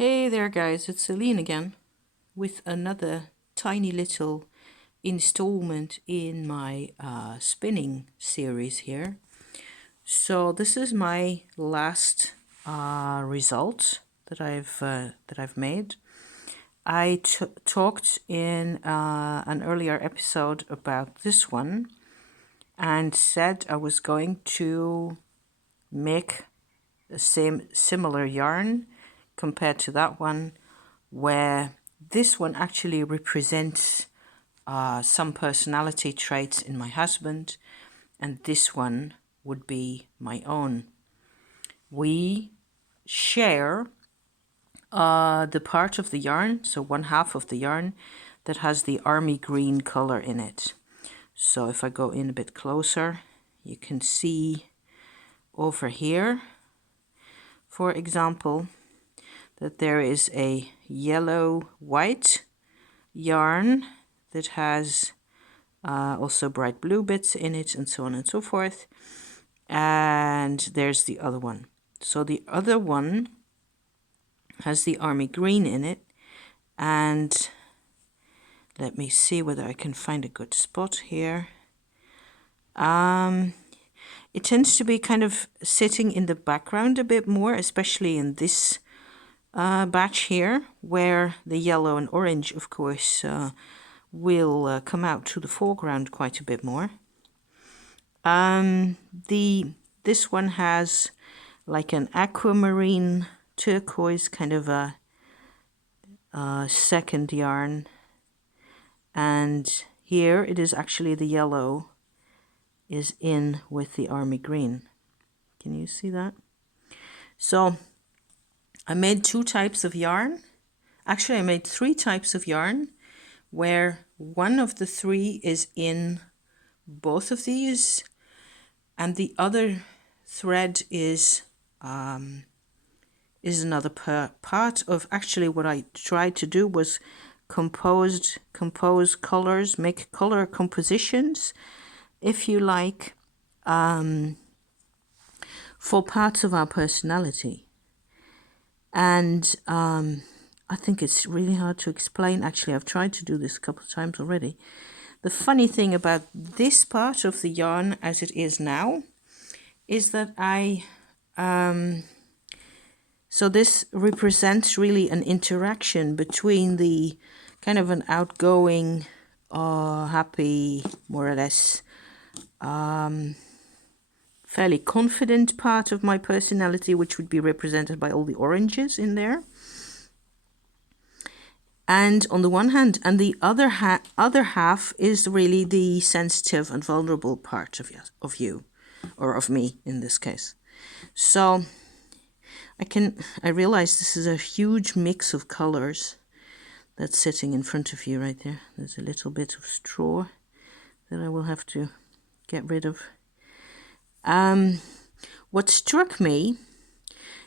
Hey there guys, it's Celine again with another tiny little installment in my spinning series here. So this is my last result that I've made. I talked in an earlier episode about this one and said I was going to make the similar yarn compared to that one, where this one actually represents some personality traits in my husband, and this one would be my own. We share the part of the yarn, so one half of the yarn, that has the army green color in it. So if I go in a bit closer, you can see over here, for example, that there is a yellow-white yarn that has also bright blue bits in it, and so on and so forth. And there's the other one. So the other one has the army green in it, and let me see whether I can find a good spot here. It tends to be kind of sitting in the background a bit more, especially in this batch here, where the yellow and orange, of course, will come out to the foreground quite a bit more. This one has like an aquamarine turquoise kind of a second yarn, and here it is actually the yellow is in with the army green. Can you see that? So I made two types of yarn. Actually, I made three types of yarn, where one of the three is in both of these, and the other thread is another part of. Actually, what I tried to do was compose colors, make color compositions, if you like, for parts of our personality. And I think it's really hard to explain. Actually, I've tried to do this a couple of times already. The funny thing about this part of the yarn as it is now is that so this represents really an interaction between the kind of an outgoing, happy, more or less, fairly confident part of my personality, which would be represented by all the oranges in there. And on the one hand, and the other half is really the sensitive and vulnerable part of you, or of me in this case. So I realize this is a huge mix of colors that's sitting in front of you right there. There's a little bit of straw that I will have to get rid of. What struck me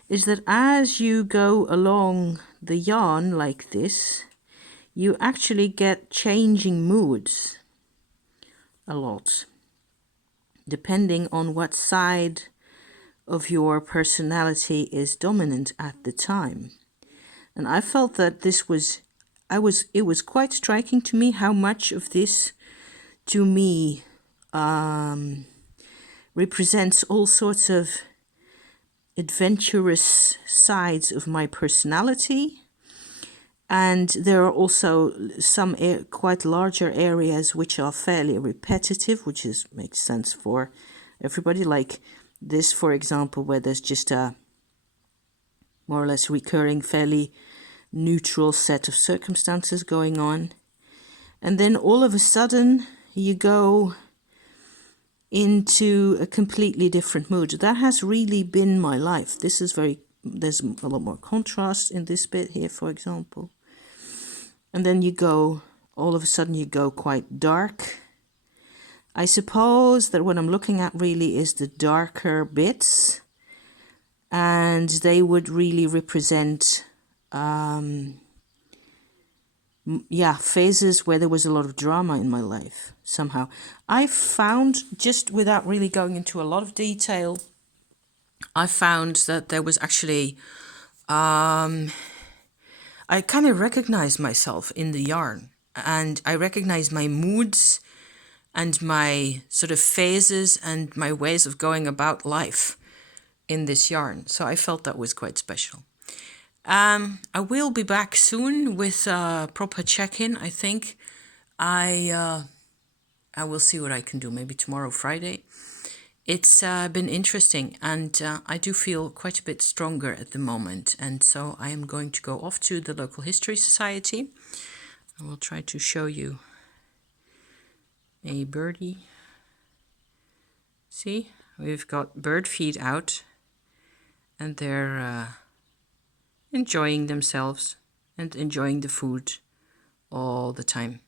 is that as you go along the yarn like this, you actually get changing moods a lot, depending on what side of your personality is dominant at the time. And I felt that it was quite striking to me how much of this, to me, represents all sorts of adventurous sides of my personality. And there are also some quite larger areas which are fairly repetitive, which makes sense for everybody, like this, for example, where there's just a more or less recurring, fairly neutral set of circumstances going on. And then all of a sudden you go into a completely different mood. That has really been my life. There's a lot more contrast in this bit here, for example. And then all of a sudden you go quite dark. I suppose that what I'm looking at really is the darker bits, and they would really represent phases where there was a lot of drama in my life somehow. I found, just without really going into a lot of detail, I found that there was actually I kind of recognize myself in the yarn, and I recognize my moods and my sort of phases and my ways of going about life in this yarn. So I felt that was quite special. I will be back soon with a proper check-in, I think. I will see what I can do, maybe tomorrow, Friday. It's been interesting, and I do feel quite a bit stronger at the moment. And so I am going to go off to the local history society. I will try to show you a birdie. See, we've got bird feed out, and they're enjoying themselves and enjoying the food all the time.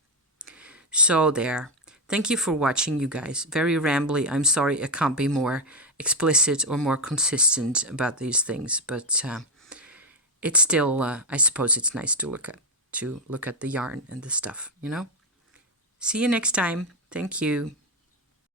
So there. Thank you for watching, you guys. Very rambly. I'm sorry I can't be more explicit or more consistent about these things, but it's still, I suppose it's nice to look at the yarn and the stuff, you know? See you next time. Thank you.